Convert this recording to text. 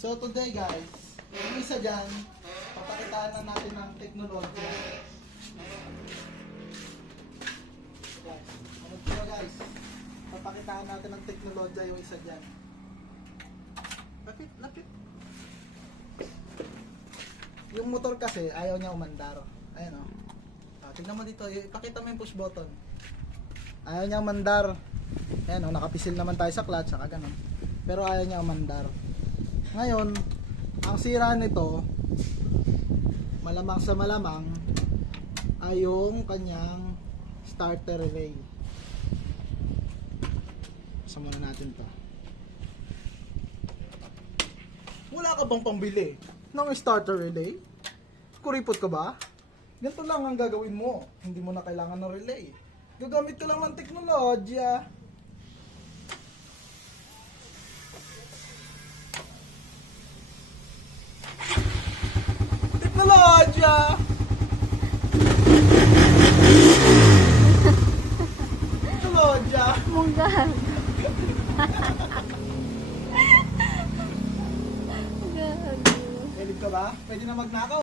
So today guys, yung isa dyan, papakitaan na natin ng teknolohiya. Yan. Ano po guys? Papakitaan natin ng teknolohiya yung isa dyan. Lapit. Yung motor kasi, ayaw niya umandar. Ayan o. Tignan mo dito, ipakita mo yung push button. Ayaw niya umandar. Ayan o, nakapisil naman tayo sa clutch, saka ganun. Pero ayaw niya umandar. Ngayon, ang sira nito, malamang sa malamang, ay yung kanyang starter relay. Basa muna natin to. Wala ka bang pambili ng starter relay? Kuripot ka ba? Ganito lang ang gagawin mo. Hindi mo na kailangan ng relay. Gagamit ka lang ng teknolohiya. Teknolohiya! Teknolohiya! Munggan. Gago. Elip ka ba? Pwede na magnakaw.